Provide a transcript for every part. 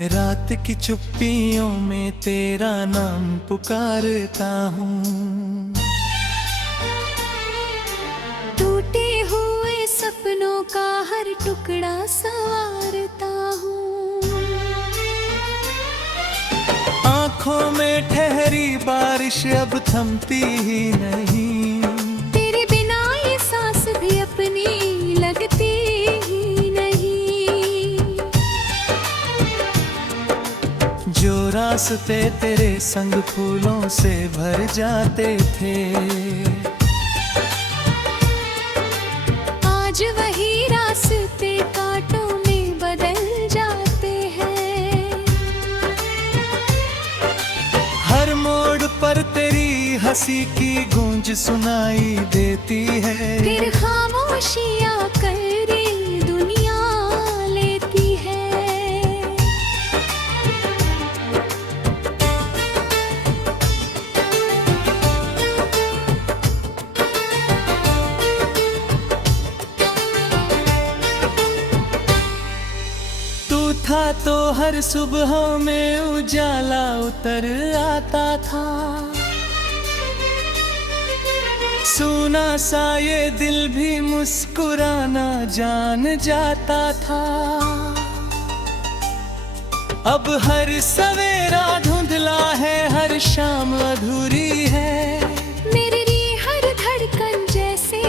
रात की चुप्पियों में तेरा नाम पुकारता हूँ। टूटे हुए सपनों का हर टुकड़ा संवारता हूँ। आँखों में ठहरी बारिश अब थमती ही नहीं। तेरे बिना ये सांस भी अपनी लगती ही नहीं। जो रास्ते तेरे संग फूलों से भर जाते थे, आज वही रास्ते कांटों में बदल जाते हैं। हर मोड़ पर तेरी हंसी की गूंज सुनाई देती है। फिर खामोशियां करी दुनिया लेती है। था तो हर सुबह में उजाला उतर आता था। सुना सा ये दिल भी मुस्कुराना जान जाता था। अब हर सवेरा धुंधला है, हर शाम अधूरी है। मेरी हर धड़कन जैसे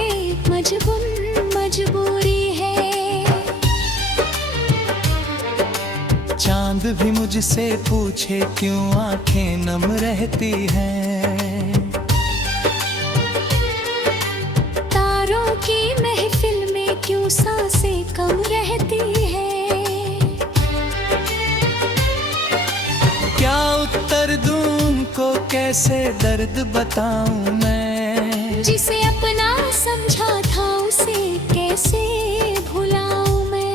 मजबूरी है। चांद भी मुझसे पूछे क्यों आंखें नम रहती हैं। तारों की महफिल में क्यों सांसें कम रहती है। क्या उत्तर दूं उनको, कैसे दर्द बताऊं मैं। जिसे अपना समझा था उसे कैसे भुलाऊं मैं।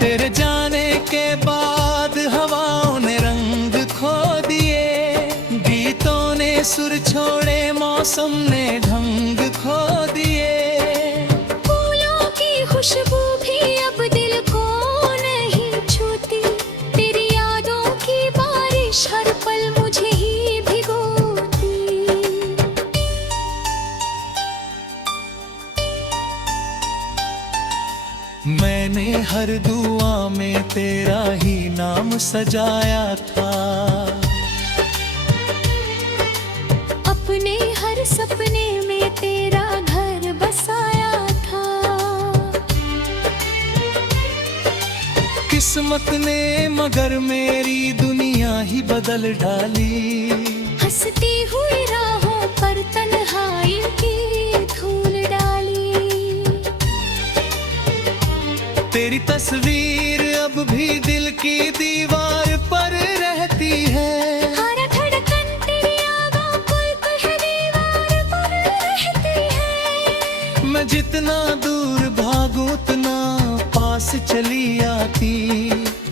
तेरे जाने के बाद हवाओं ने रंग खो दिए। गीतों ने सुर छोड़े, मौसम ने ढंग खो दिए। फूलों की खुशबू भी अब दिल को नहीं छूती। तेरी यादों की बारिश हर पल मुझे ही भिगोती। मैंने हर दुआ में तेरा ही नाम सजाया था। अपने हर सपने में तेरा घर बसाया था। किस्मत ने मगर मेरी दुनिया ही बदल डाली। हंसती हुई राहों पर तन्हाई की धूल डाली। तेरी तस्वीर अब भी दिल की दीवार पर रहती है। हर धड़कन तेरी यादों को है दीवार पर रहती है। मैं जितना दूर भागूं उतना पास चली आती।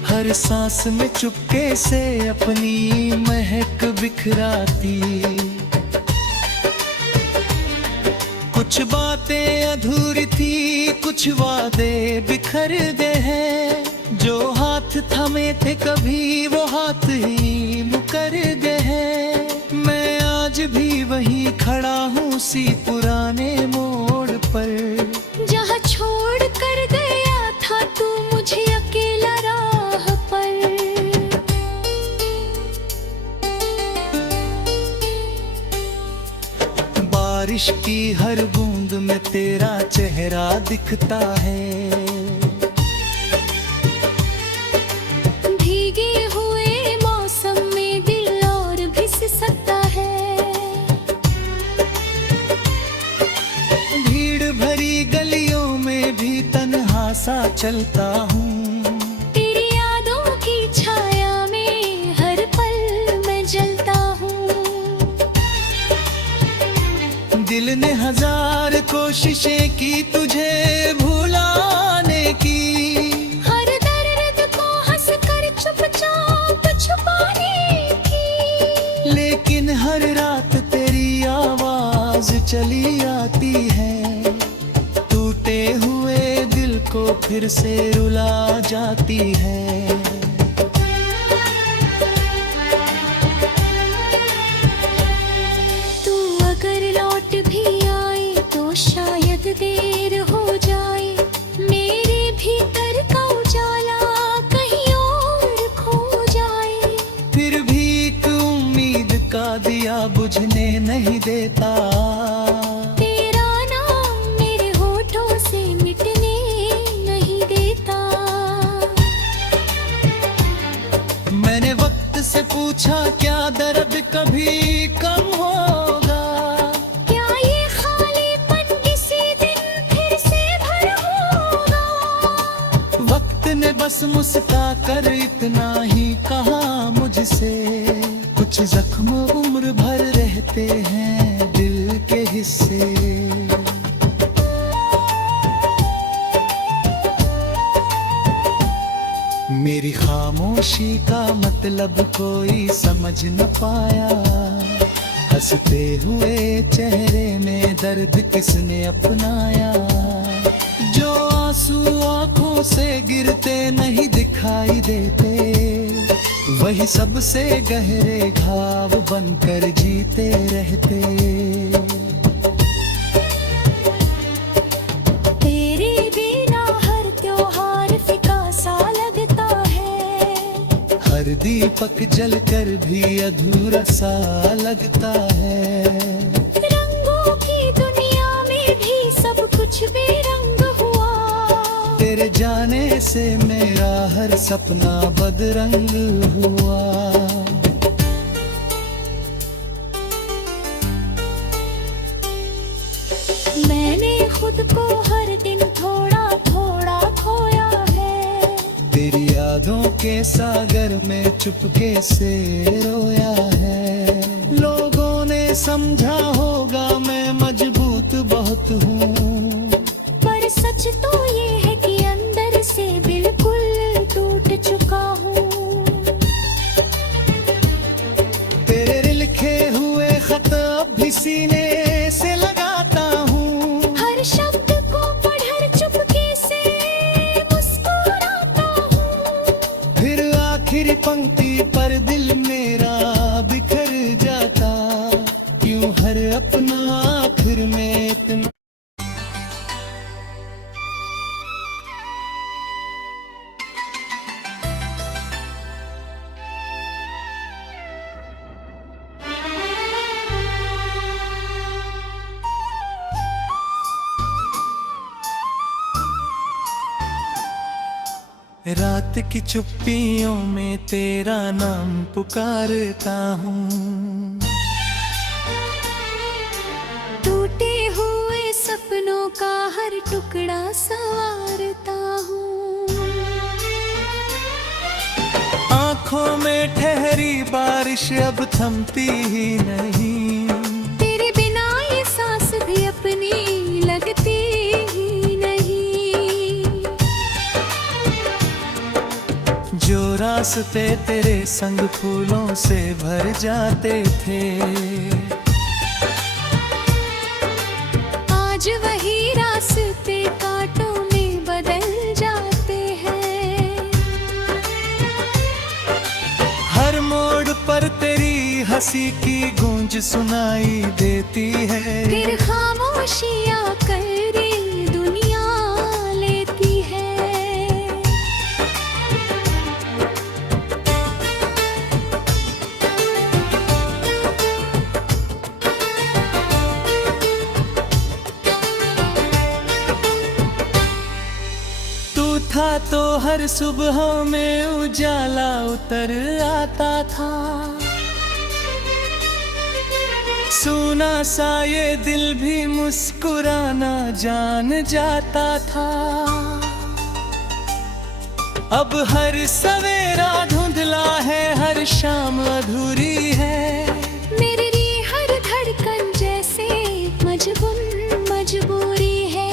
हर सांस में चुपके से अपनी महक बिखराती। कुछ बातें अधूरी थी, कुछ वादे बिखर गए हैं। जो हाथ थमे थे कभी वो हाथ ही मुकर गए हैं। मैं आज भी वहीं खड़ा हूँ उसी पुराने मोड़ पर। जहाँ छोड़ कर गया था तू मुझे अकेला राह पर। बारिश की हर बूंद में तेरा चेहरा दिखता है। भीगे हुए मौसम में दिल और भी सिसकता है। भीड़ भरी गलियों में भी तन्हा सा चलता हूँ। तेरी यादों की छाया में हर पल मैं जलता हूँ। दिल ने हजार कोशिशें की तुझे भुलाने की। हर दर्द को हंसकर चुपचाप छुपाने की। लेकिन हर रात तेरी आवाज चली आती है। टूटे हुए दिल को फिर से रुला जाती है। तू अगर लौट भी आए तो शायद देर हो जाए, मेरे भीतर का उजाला कहीं और खो जाए। फिर भी एक उम्मीद का दिया बुझने नहीं देता, तेरा नाम मेरे होठों से मिटने नहीं देता। मैंने वक्त से पूछा क्या दर्द कभी कम होगा, क्या ये खालीपन किसी दिन फिर से भर होगा। वक्त ने बस मुस्का कर इतना ही कहा मुझसे, कुछ जख्म उम्र भर रहते हैं दिल के हिस्से। मेरी खामोशी का मतलब कोई समझ न पाया, हंसते हुए चेहरे में दर्द किसने अपनाया। जो आंसू आंखों से गिरते नहीं दिखाई देते, वही सबसे गहरे घाव बनकर जीते रहते। तेरे बिना हर त्योहार फीका सा लगता है, हर दीपक जलकर भी अधूरा सा लगता है। रंगों की दुनिया में भी सब कुछ बेरंग हुआ, तेरे जाने से मेरा हर सपना बदरंग हुआ। मैंने खुद को हर दिन थोड़ा थोड़ा खोया है, तेरी यादों के सागर में चुपके से रोया है। लोगों ने समझा होगा मैं मजबूत बहुत हूँ, पर सच तो ये है कि अंदर से बिल्कुल टूट चुका हूँ। तेरे लिखे हुए खत अब भी सीने से लगाता हूँ, हर शब्द को पढ़कर चुपके से मुस्कुराता हूँ। फिर आखिरी पंक्ति पर दिल मेरा बिखर जाता, क्यों हर अपना आखिर में इतना। रात की चुप्पियों में तेरा नाम पुकारता हूँ, टूटे हुए सपनों का हर टुकड़ा संवारता हूँ। आँखों में ठहरी बारिश अब थमती ही नहीं, तेरे बिना ये सांस भी अपनी लगती ही नहीं। जो रास्ते तेरे संग फूलों से भर जाते थे, आज वही रास्ते कांटों में बदल जाते हैं। हर मोड़ पर तेरी हंसी की गूंज सुनाई देती है। फिर खामोशियां करे दुनिया लेती है। था तो हर सुबह में उजाला उतर आता था, सूना सा ये दिल भी मुस्कुराना जान जाता था। अब हर सवेरा धुंधला है, हर शाम अधूरी है। मेरी हर धड़कन जैसे मजबूरी है।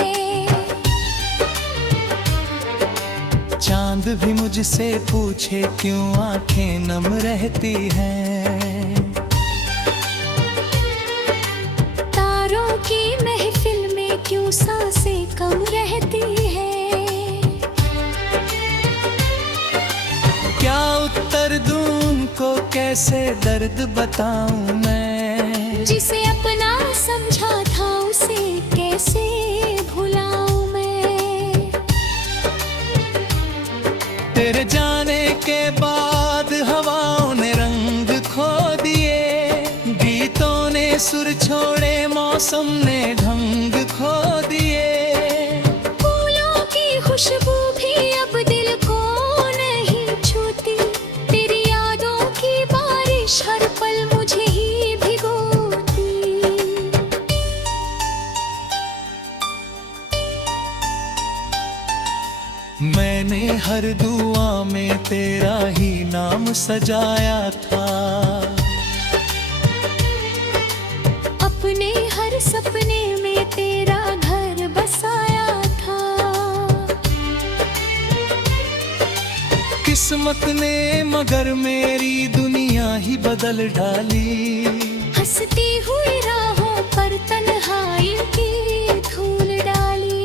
चांद भी मुझसे पूछे क्यों आंखें नम रहती हैं। तारों की महफिल में क्यों सांसें कम रहती है। कैसे दर्द बताऊं मैं। जिसे अपना समझा था उसे कैसे भुलाऊं मैं। तेरे जाने के बाद हवाओं ने रंग खो दिए, गीतों ने सुर छोड़े, मौसम ने ढंग खो दिए। फूलों की खुशबू भी अब दिल को नहीं छूती, तेरी यादों की बारिश हर पल मुझे ही भिगोती। मैंने हर दुआ में तेरा ही नाम सजाया था, अपने हर सपने में तेरा घर बसाया था। किस्मत ने मगर मेरी दुनिया ही बदल डाली। हंसती हुई राहों पर तन्हाई की धूल डाली।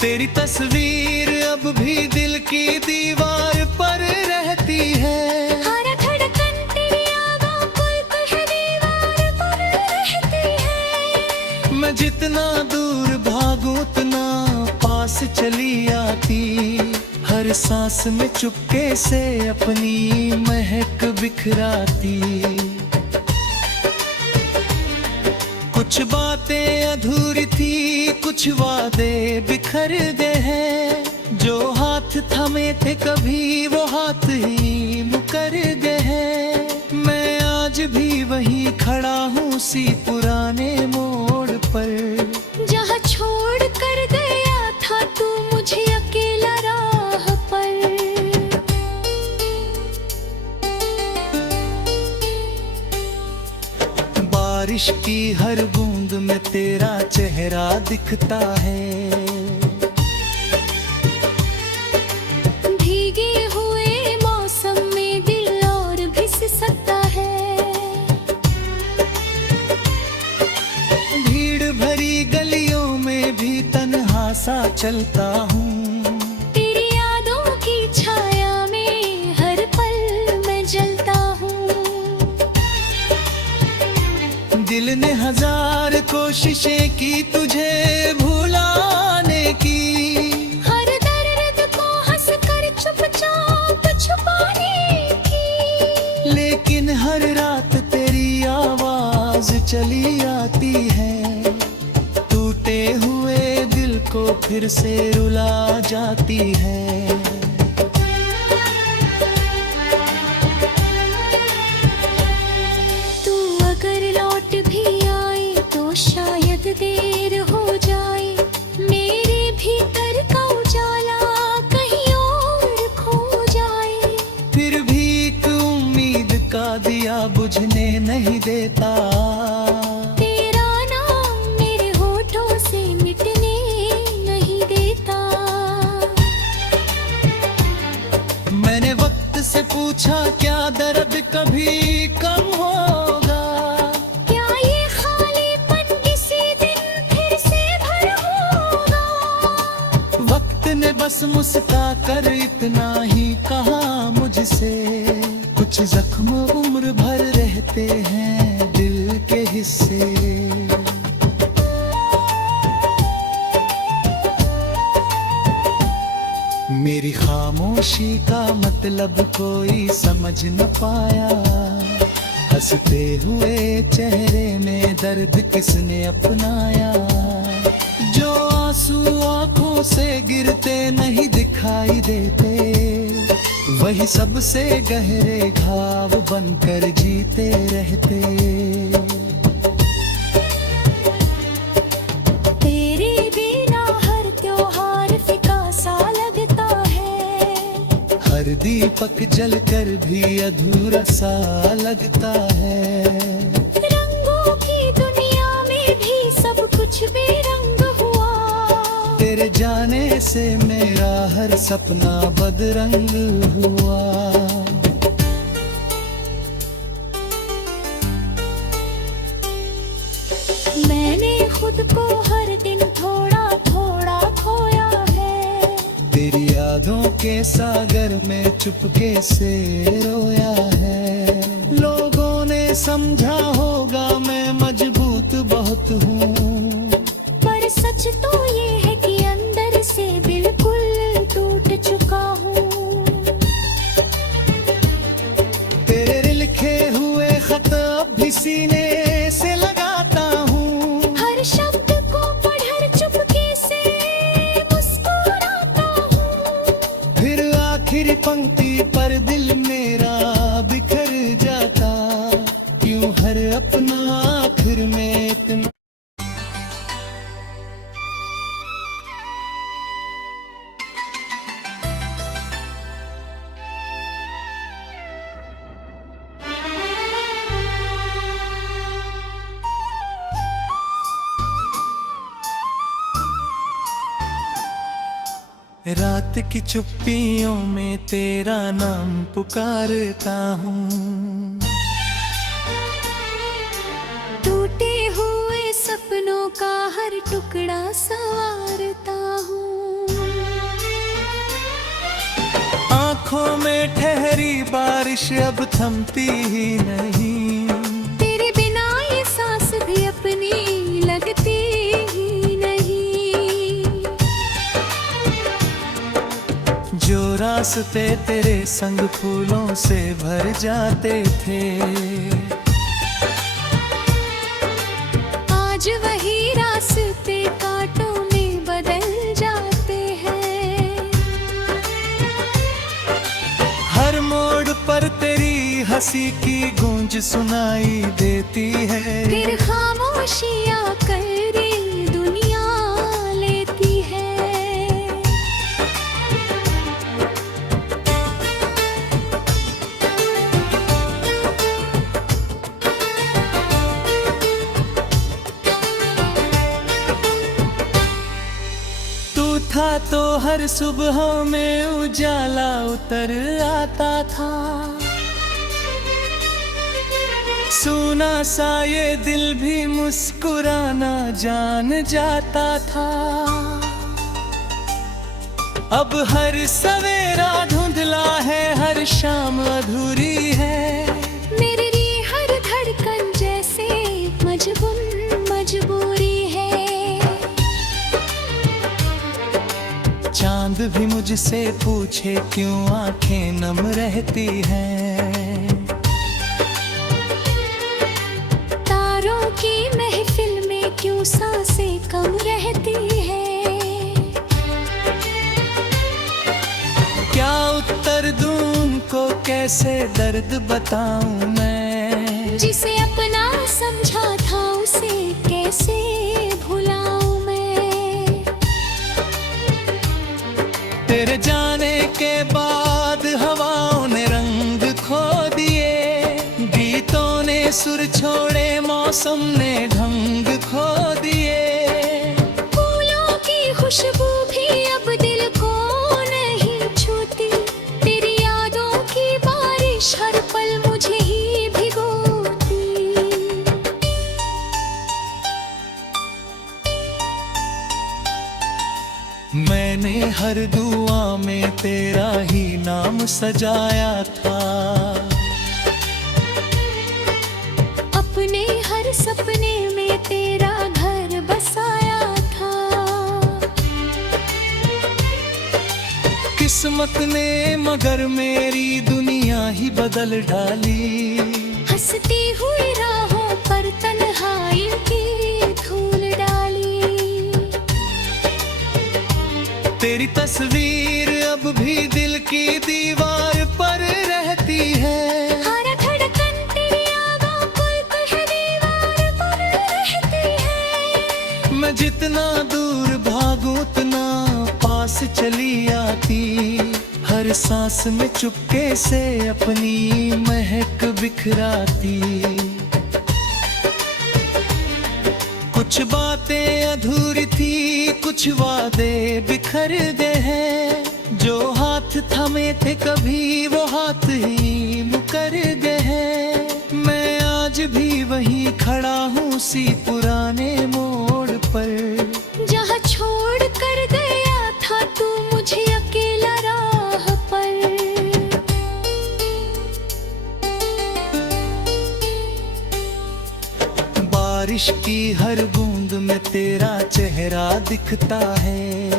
तेरी तस्वीर अब भी दिल की दीवार पर रहती है। हर धड़कन तेरी यादों को एक दीवार पर रहती है। मैं जितना दूर भागूं उतना पास चली आती, हर सांस में चुपके से अपनी महक बिखराती। कुछ बातें अधूरी थी, कुछ वादे बिखर गए हैं, जो हाथ थमे थे कभी वो हाथ ही मुकर गए हैं। मैं आज भी वहीं खड़ा हूँ उसी पुराने मोड़ पर, जहाँ छोड़ कर गया था तू मुझे अकेला राह पर। बारिश की हर बूंद में तेरा चेहरा दिखता है। भीगे हुए मौसम में दिल और भी सिसकता है। भीड़ भरी गलियों में भी तन्हा सा चलता हूँ, तेरी यादों की छाया में हर पल मैं जलता हूँ। दिल ने हजार कोशिशें की तुझे भुलाने की, हर दर्द को हंसकर चुपचाप छुपाने की। लेकिन हर रात तेरी आवाज चली आती है, टूटे हुए दिल को फिर से रुला जाती है। तू अगर लौट भी आए तो शायद देर हो जाए, मेरे भीतर का उजाला कहीं और खो जाए। फिर भी एक उम्मीद का दिया बुझने नहीं देता, तेरा नाम मेरे होठों से मिटने नहीं देता। मैंने वक्त से पूछा क्या दर्द कभी कम होगा, क्या ये खालीपन किसी दिन फिर से भर होगा। वक्त ने बस मुस्का कर इतना ही कहा मुझसे, कुछ जख्म उम्र भर रहते हैं दिल के हिस्से। मेरी खामोशी का मतलब कोई समझ न पाया, हंसते हुए चेहरे में दर्द किसने अपनाया। जो आंसू आंखों से गिरते नहीं दिखाई देते, वही सबसे गहरे घाव बनकर जीते रहते। तेरे बिना हर त्योहार फीका सा लगता है, हर दीपक जलकर भी अधूरा सा लगता है। रंगों की दुनिया में भी सब कुछ बेरंग हुआ, तेरे जाने से मेरा हर सपना बदरंग हुआ। मैंने खुद को हर दिन थोड़ा थोड़ा खोया है, तेरी यादों के सागर में चुपके से रोया है। लोगों ने समझा होगा मैं मजबूत बहुत हूँ, पर सच तो ये है कि अंदर से बिल्कुल टूट चुका हूँ। तेरे लिखे हुए खत अब भी सीने से लगाता हूँ, हर शब्द को पढ़कर चुपके से मुस्कुराता हूँ। फिर आखिरी पंक्ति पर दिल मेरा बिखर जाता, क्यों हर अपना आखिर में इतना। रात की चुप्पियों में तेरा नाम पुकारता हूँ, टूटे हुए सपनों का हर टुकड़ा संवारता हूँ। आँखों में ठहरी बारिश अब थमती ही नहीं, तेरे बिना ये सांस भी अपनी लगती ही नहीं। जो रास्ते तेरे संग फूलों से भर जाते थे, आज वही रास्ते कांटों में बदल जाते हैं। हर मोड़ पर तेरी हंसी की गूंज सुनाई देती है, फिर खामोशियां करे दुनिया लेती है। था तो हर सुबह में उजाला उतर आता था, सुना सा ये दिल भी मुस्कुराना जान जाता था। अब हर सवेरा धुंधला है, हर शाम अधूरी है, मेरे लिए हर धड़कन जैसे मजबूरी है। चांद भी मुझसे पूछे क्यों आंखें नम रहती हैं, तारों की महफिल में क्यों सांसें कम रहती है। क्या उत्तर दूं उनको, कैसे दर्द बताऊं मैं, जिसे अपना समझा था उसे कैसे भुलाऊं मैं। तेरे जाने के बाद हवाओं ने रंग खो दिए, गीतों ने सुर छोड़े, मौसम ने ढंग खो दिए। फूलों की खुशबू भी अब दिल को नहीं छूती, तेरी यादों की बारिश हर पल मुझे ही भिगोती। मैंने हर दुआ में तेरा ही नाम सजाया था, अपने हर सपने में तेरा घर बसाया था। किस्मत ने मगर मेरी दुनिया ही बदल डाली, हंसती हुई राहों पर तन्हाई की धूल डाली। तेरी तस्वीर अब भी दिल की दीवार पर रहती है, हर धड़कन तेरी यादों को है दीवार पर रहती है। मैं जितना दूर भागूं उतना पास चली आती, हर सांस में चुपके से अपनी महक बिखराती। कुछ बातें अधूरी थी, कुछ वादे बिखर गए हैं, जो हाथ थमे थे कभी वो हाथ ही मुकर गए हैं। मैं आज भी वहीं खड़ा हूँ उसी पुराने मोड़ पर, जहाँ छोड़ कर गया था तू मुझे अकेला राह बारिश की हर बूंद में तेरा चेहरा दिखता है।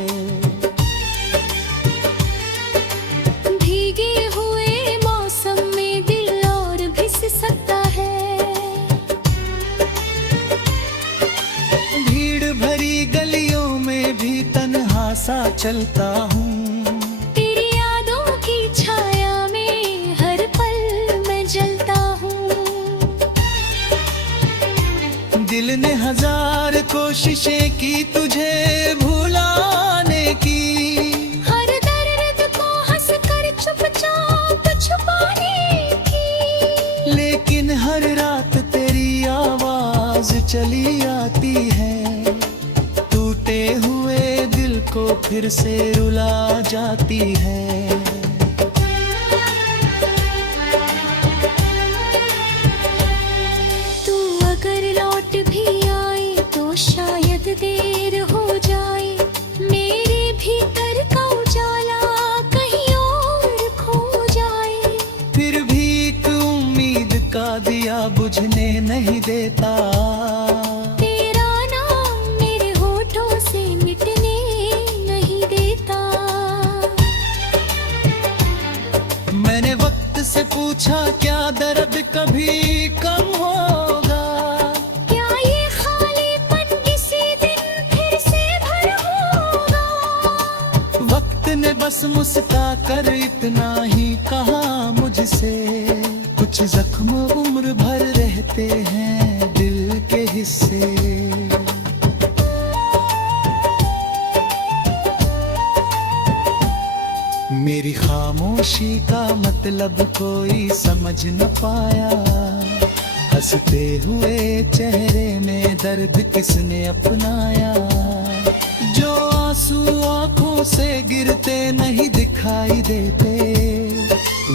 भीगे हुए मौसम में दिल और भी सिसकता है। भीड़ भरी गलियों में भी तन्हा सा चलता हूँ। तेरी यादों की छाया में हर पल मैं जलता हूँ। दिल ने हजार कोशिशें की तुझे भुलाने की, हर दर्द को हंसकर चुपचाप छुपाने की। लेकिन हर रात तेरी आवाज चली आती है। टूटे हुए दिल को फिर से रुला जाती है। तू अगर लौट भी आए तो शायद देर हो जाए। मेरे भीतर का उजाला कहीं और खो जाए। फिर भी एक उम्मीद का दिया बुझने नहीं देता। तेरा नाम मेरे होठों से मिटने नहीं देता। मैंने वक्त से पूछा क्या दर्द कभी कम होगा। क्या ये खालीपन किसी दिन फिर से भर होगा। वक्त ने बस मुस्का कर इतना ही कहा मुझसे, कुछ जख्म उम्र भर रहते हैं दिल के हिस्से। मेरी खामोशी का मतलब कोई समझ न पाया। हंसते हुए चेहरे में दर्द किसने अपनाया। जो आंसू आंखों से गिरते नहीं दिखाई देते,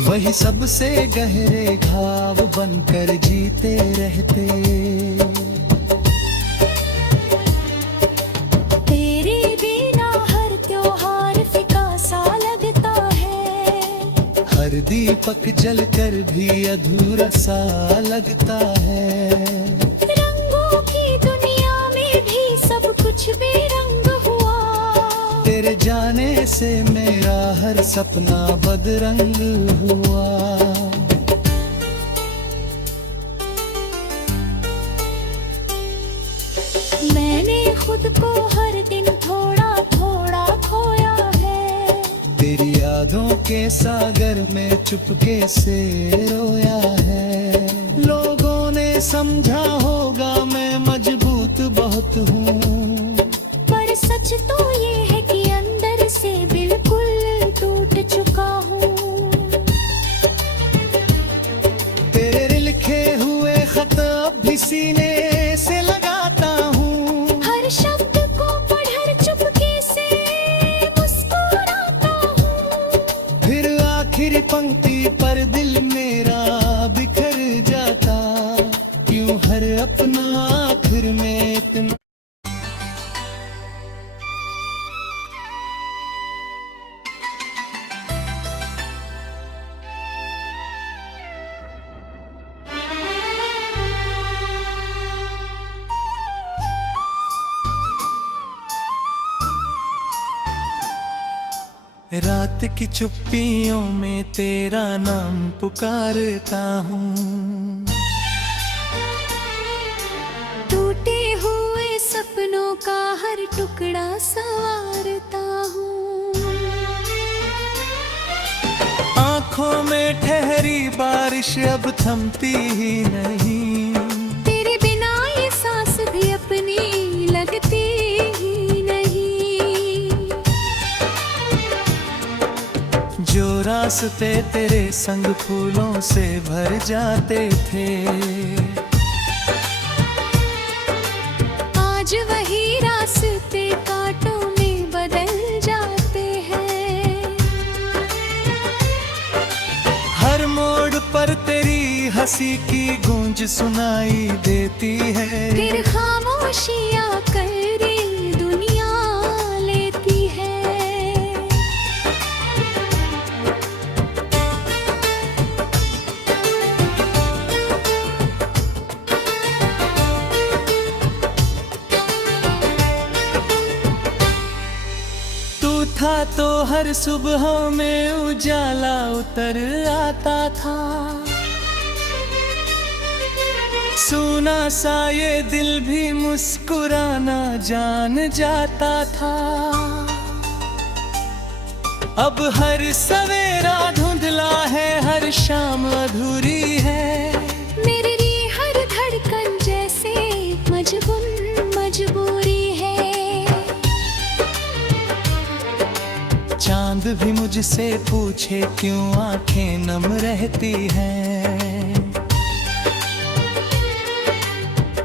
वही सबसे गहरे घाव बनकर जीते रहते। तेरे बिना हर त्योहार फीका सा लगता है। हर दीपक जलकर भी अधूरा सा लगता है। रंगों की दुनिया में भी सब कुछ बेरंग हुआ। तेरे जाने से मेरा हर सपना बदरंग हुआ। मैंने खुद को हर दिन थोड़ा थोड़ा खोया है। तेरी यादों के सागर में चुपके से रोया है। लोगों ने समझा होगा मैं मजबूत बहुत हूँ, पर सच तो ये है कि अंदर से बिल्कुल टूट चुका हूँ। तेरे लिखे हुए खत अब भी सीने से लगाता हूँ। हर शब्द को पढ़कर चुपके से मुस्कुराता हूँ। फिर आखिरी पंक्ति पर दिल मेरा बिखर जाता। क्यों हर अपना आखिर में इतना। रात की चुप्पियों में तेरा नाम पुकारता हूँ। टूटे हुए सपनों का हर टुकड़ा संवारता हूँ। आँखों में ठहरी बारिश अब थमती ही नहीं। तेरे बिना ये सांस भी अपनी लगती ही नहीं। जो रास्ते तेरे संग फूलों से भर जाते थे, आज वही रास्ते कांटों में बदल जाते हैं। हर मोड़ पर तेरी हंसी की गूंज सुनाई देती है। फिर खामोशियां कर दुनिया लेती है। था तो हर सुबह में उजाला उतर आता था। सुना सा ये दिल भी मुस्कुराना जान जाता था। अब हर सवेरा धुंधला है, हर शाम अधूरी है। मेरे लिए हर धड़कन जैसे मजबूरी है। चांद भी मुझसे पूछे क्यों आंखें नम रहती हैं।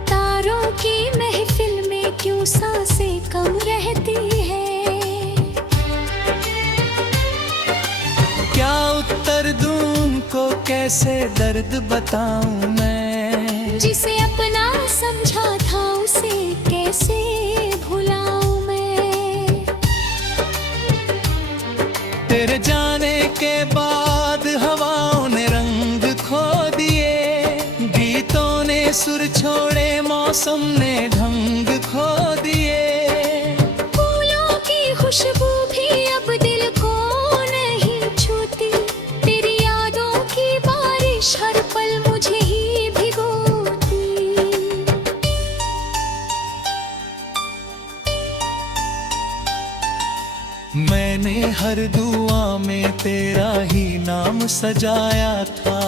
तारों की महफिल में क्यों सांसें कम रहती है। क्या उत्तर दूं उनको, कैसे दर्द बताऊं मैं। जिसे अपना समझा था उसे कैसे भुलाऊं मैं। तेरे जाने के बाद हवाओं ने रंग खो दिए। गीतों ने सुर छोड़े, मौसम ने ढंग खो दिए। फूलों की खुशबू भी अब दिल को नहीं छूती। तेरी यादों की बारिश हर पल मुझे ही भिगोती। मैंने हर दुआ में तेरा ही नाम सजाया था।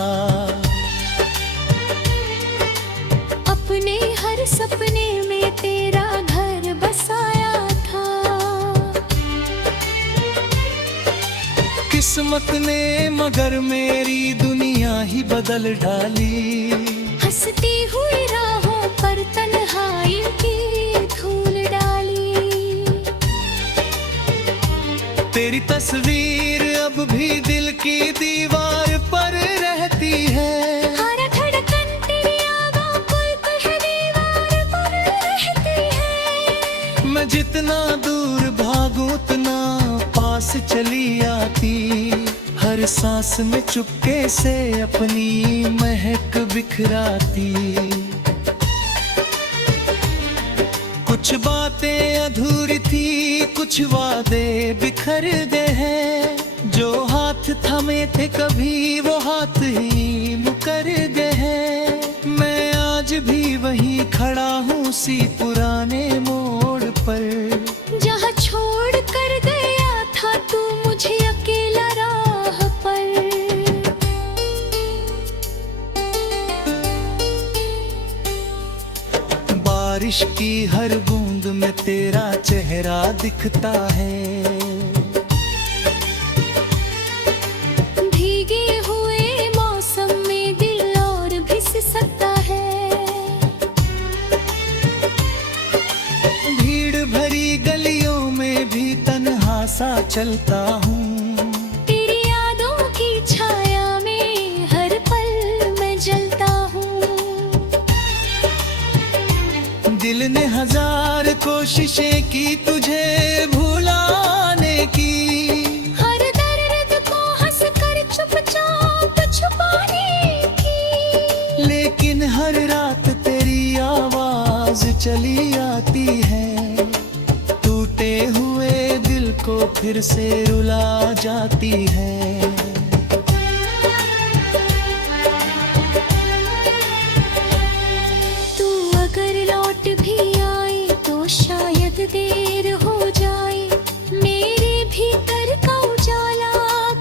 अपने हर सपने में तेरा घर बसाया था। किस्मत ने मगर मेरी दुनिया ही बदल डाली। हंसती हुई राहों पर तन्हाई की धूल डाली। तेरी तस्वीर अब भी दिल की दीवार पर रहती है। हर धड़कन तेरी यादों को है दीवार पर रहती है। मैं जितना दूर भागूं उतना पास चली आती। हर सांस में चुपके से अपनी महक बिखराती। कुछ बातें अधूरी थी, कुछ वादे बिखर गए हैं। जो हाथ थमे थे कभी वो हाथ ही मुकर गए हैं। मैं आज भी वहीं खड़ा हूँ उसी पुराने मोड़ पर। जहाँ छोड़ कर गया था तू मुझे अकेला राह पर। बारिश की हर बूंद में तेरा चेहरा दिखता है। भीगे हुए मौसम में दिल और भी सिसकता है। भीड़ भरी गलियों में भी तन्हा सा चलता हूँ। तेरी यादों की छाया में हर पल मैं जलता हूँ। दिल ने हजार कोशिशें की तुझे भुलाने की। हर दर्द को हंसकर चुपचाप छुपाने की। लेकिन हर रात तेरी आवाज चली आती है। टूटे हुए दिल को फिर से रुला जाती है। तू अगर लौट भी आए तो शायद देर हो जाए। मेरे भीतर का उजाला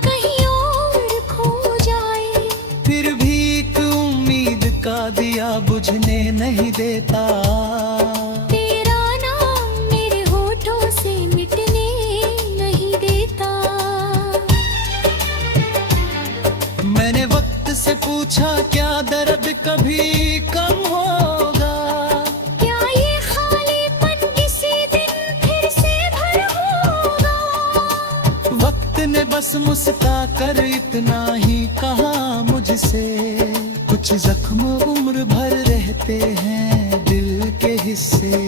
कहीं और खो जाए। फिर भी एक उम्मीद का दिया बुझने नहीं देता। तेरा नाम मेरे होठों से मिटने नहीं देता। मैंने वक्त से पूछा क्या दर्द कभी कम होगा। क्या ये खालीपन किसी दिन फिर से भर होगा। वक्त ने बस मुस्का कर इतना ही कहा मुझसे। कुछ जख्म उम्र भर रहते हैं दिल के हिस्से।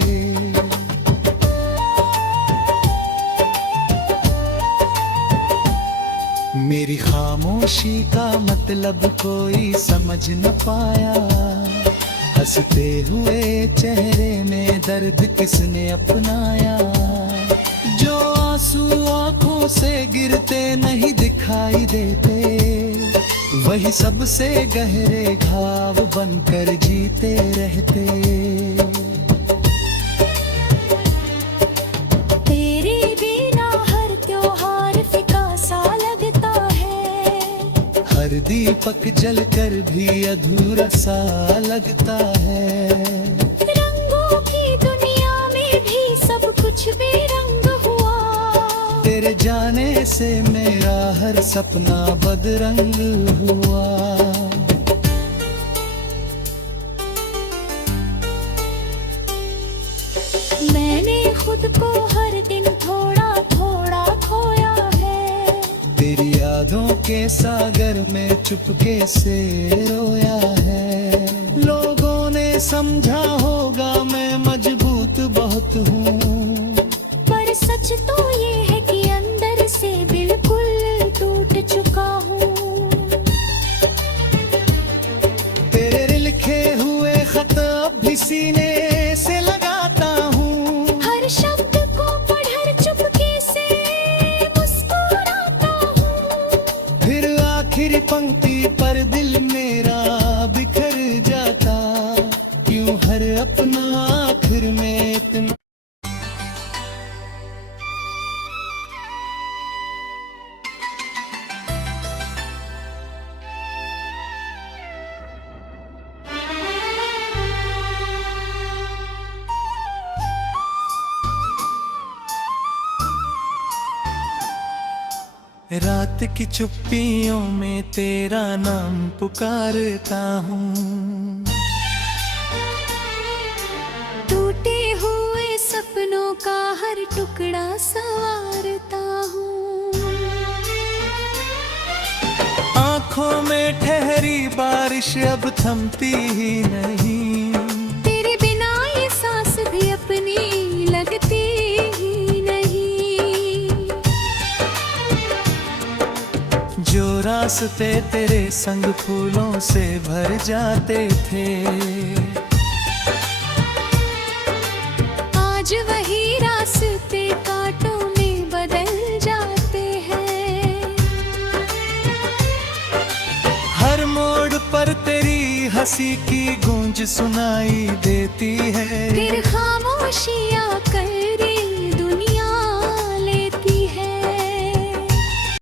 मेरी खामोशी का मतलब कोई समझ न पाया। हंसते हुए चेहरे में दर्द किसने अपनाया। जो आंसू आंखों आंखों से गिरते नहीं दिखाई देते, वही सबसे गहरे घाव बनकर जीते रहते। तेरे बिना हर त्योहार फीका सा लगता है, हर दीपक जलकर भी अधूरा सा लगता है। रंगों की दुनिया में भी सब कुछ बेरंग हुआ, तेरे जाने से मेरा हर सपना बदरंग हुआ। मैंने खुद को हर दिन थोड़ा थोड़ा खोया है, तेरी यादों के सागर में चुपके से रोया है। लोगों ने समझा होगा मैं मजबूत बहुत हूँ, पर सच तो ये है कि अंदर से बिल्कुल टूट चुका हूँ। तेरे लिखे हुए खत अब भी सीने से लगाता हूँ, हर शब्द को पढ़कर चुपके से मुस्कुराता हूँ। फिर आखिरी पंक्ति पर दिल मेरा बिखर जाता, क्यों हर अपना आखिर में इतना। रात की चुप्पियों में तेरा नाम पुकारता हूँ, टूटे हुए सपनों का हर टुकड़ा संवारता हूँ। आँखों में ठहरी बारिश अब थमती ही नहीं, तेरे बिना ये सांस भी अपनी लगती ही नहीं। जो रास्ते तेरे संग फूलों से भर जाते थे, आज वही रास्ते कांटों में बदल जाते हैं। हर मोड़ पर तेरी हंसी की गूंज सुनाई देती है, फिर खामोशी